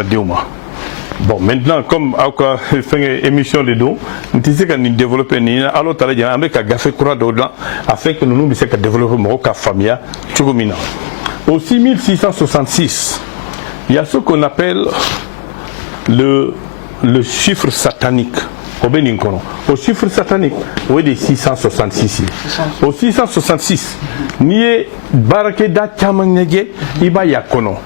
Hadamadeuma. Bon, maintenant, comme Aouka fait une émission de dos, nous disons qu'on développe alors tu as dit avec un café courant dedans afin que nous puissions développer Maroc famille Tchougoumina. Au 6666, il y a ce qu'on appelle le chiffre satanique. Au chiffre satanique, oui, des 666. Au 666, nié Barakeda Kamanyage, Iba Yakono.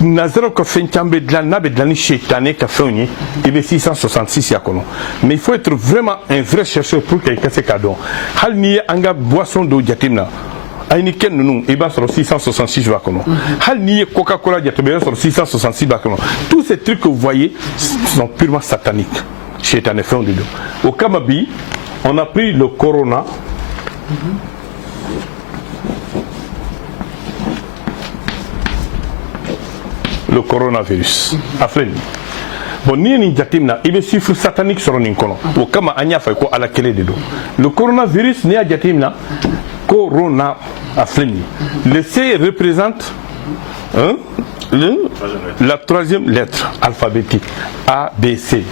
Nazaro ka fen chambe de la nabe de la chétané ka fait il est 666 yakono. Mais il faut être vraiment un vrai chercheur pour quelqu'un ce cadeau. Hal ni anga boisson d'eau jatimna. Aini ken nous il va sur 666 yakono. Hal ni Coca-Cola jatimna sur 666 yakono. Tous ces trucs que vous voyez sont purement sataniques. Chétané fait de dos. Au Kamabi, on a pris le corona. Le coronavirus. Bon, ni ni jatimna, il y a des chiffres sataniques sur l'incono. Au kama anya fait quoi à la clé de dos. Le coronavirus ni a jatimna, corona afleni. Le C représente la troisième lettre alphabétique A, B, C.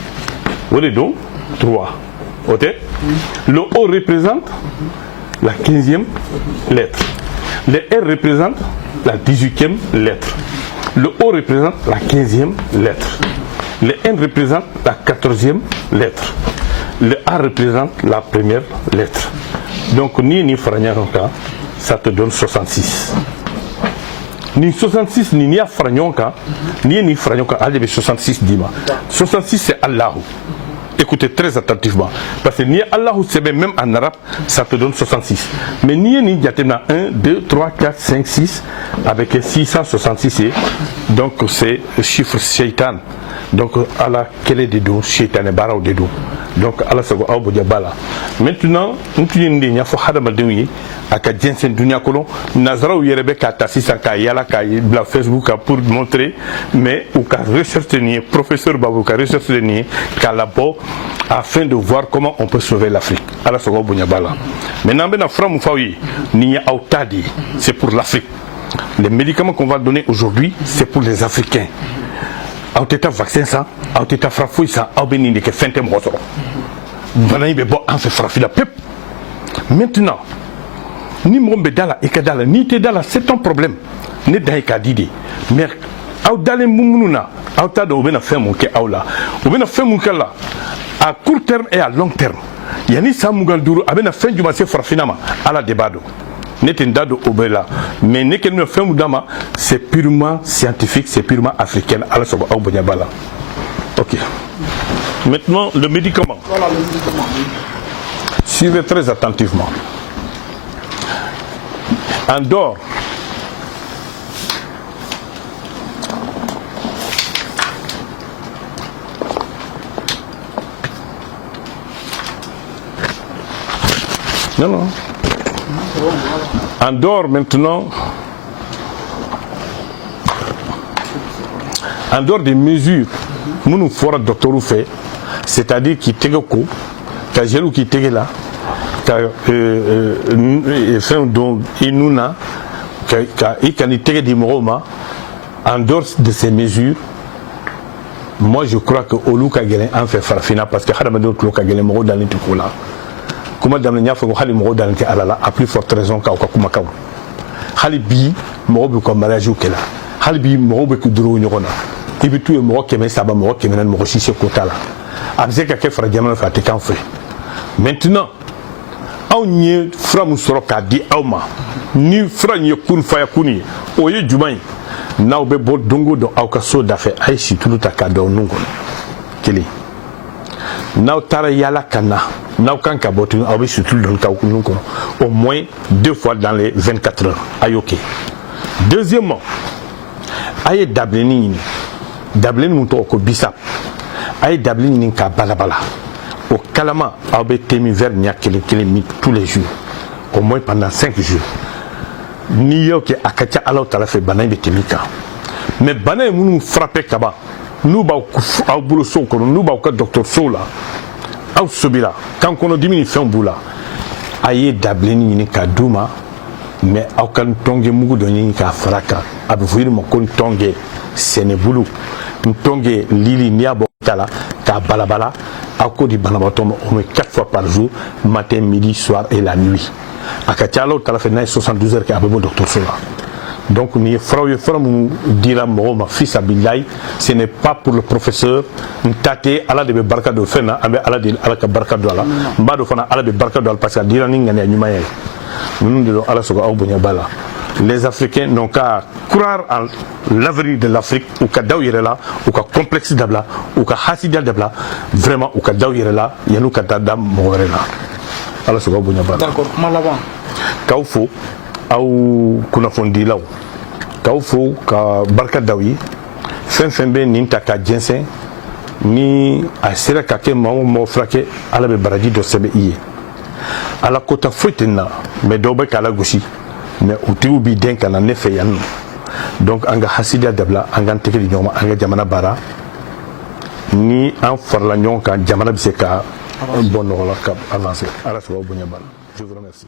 Vous voyez donc 3. Le O représente la 15e lettre. Le R représente la 18e lettre. Le O représente la 15e lettre. Le N représente la 14e lettre. Le A représente la première lettre. Donc, ni Franyanka, ça te donne 66. Ni 66, ni Franyanka, ni Franyanka, allez, 66 dima. 66, c'est Allahu. Écoutez très attentivement. Parce que ni Allahu, c'est même en arabe, ça te donne 66. Mais ni Diatena 1, 2, 3, 4, 5, 6, avec 666, donc c'est le chiffre shaitan. Donc, à la quelle des dos, shaitan et bara des dos. Donc, à la seconde, bala. Maintenant, nous avons fait Hadamadewi, à Jensen Dunia Kolon, Nazara ou Yerebe Katasi Sanka Yala Kaya, Facebook pour montrer, mais ou qu'à rechercher, professeur Babou, qu'à rechercher, qu'à la bo, afin de voir comment on peut sauver l'Afrique. À la seconde, Bala. Maintenant, ben Afram Fawi, Nia Autadi, c'est pour l'Afrique. Les médicaments qu'on va donner aujourd'hui, c'est pour les Africains. Auteta vaccin ça, auteta frafouille ça, aubeni de que fentem rosoro. Banaï be bo en fait frafila pep. Maintenant, ni mombe dala et kadala, ni te dala, c'est ton problème. Ne daïka didi. Mais, au dale moumouna, au tada ou ben a fait mon ke aula. Ou ben a fait mon kala, à court terme et à long terme. Yani sa muganduru, a ben a fait du massé frafinama, à la débado. Netendado obela, mais ne qu'elle me fait moudama, c'est purement scientifique, c'est purement africain. Alors ça va au Bonyabala. Ok. Maintenant le médicament. Voilà le médicament. Suivez très attentivement. Andorre. Non. Andorre maintenant, en dehors des mesures, nous faisons le docteur fait, c'est-à-dire qui te ko, ka gelu qui te là, ka fait donc inuna, ka ikanite di moroma. En dehors de ces mesures, moi je crois que Oluka Gelen en fait farfina parce que Hadamado Oluka Gelen moro dans l'intikola. Comment dans le niafo hali moro dans l'intikola alala a plus forte raison ka kumakaw. Hali bi moro bu ko mariage kela. Hali bi moro bu kuduro nyona. Ibitu e moro keme saba moro keme nan moro shishe kotala. Abze ka ke fra jamal fa te kan fait. Maintenant aw nye fra musoro ka di awma. Ni fra nye kun fa yakuni. Oye jumai. Now be bot dongo do aw ka so da fe ay si tulu ta ka do nungo kili now tara yala kana now kan ka bot aw be si tulu do ka nungo au moins 2 fois dans les 24 heures ay ok. Deuxièmement ay dableni muto ko bisap ay dableni ka balabala au kalama aw be temi vers nya kili tous les jours au moins pendant 5 jours. Ni yo ke akacha ala tala fe banay be temika mais banay munu frappé kaba nous ba au boulot so ko nous ba ko docteur Sola au sobila quand on dimini fait un boula aye dableni ni ka duma mais au kan tonge mugu do ni ka fraka abu fuir mo kon tonge senebulu ntonge lili niabo kala ka balabala à cause du banabatom on met 4 fois par jour matin midi soir et la nuit à Katialo t'as fait 72 heures qu'à bon docteur Sola donc ni frère dira ma fils abillahi ce n'est pas pour le professeur ntate ala de barka do fena ambe ala de ala ka barka do ala mbado fana ala de barka do parce que dira ni ngane nyuma yel nous de ala soga au bonya bala. Les Africains n'ont qu'à croire en l'avenir de l'Afrique, ou qu'à Daouyerela, ou qu'à complexe d'Abla, ou qu'à Hassidia d'Abla, vraiment, ou qu'à Daouyerela, il y a nous qu'à Dam Morela. Alors, c'est bon, d'accord, Malaban. Kaufo, ou Kunafondi là, Kaufo, Ka Barka Daoui, Fenfembe, Ninta Ka Jensen, ni à Sera Kake, Mamo Frake, à la Baradi de Sebe Iye. À la côte Fouetena, mais d'Obe Kalagoshi. Mais au tout bi den kana ne fe yan donc anga hasidia dabla anga tekeli nyoma anga jamana bara ni en farla nyon kan jamana bi se ka bon no la ka avancer ala so bonya bal je vous remercie.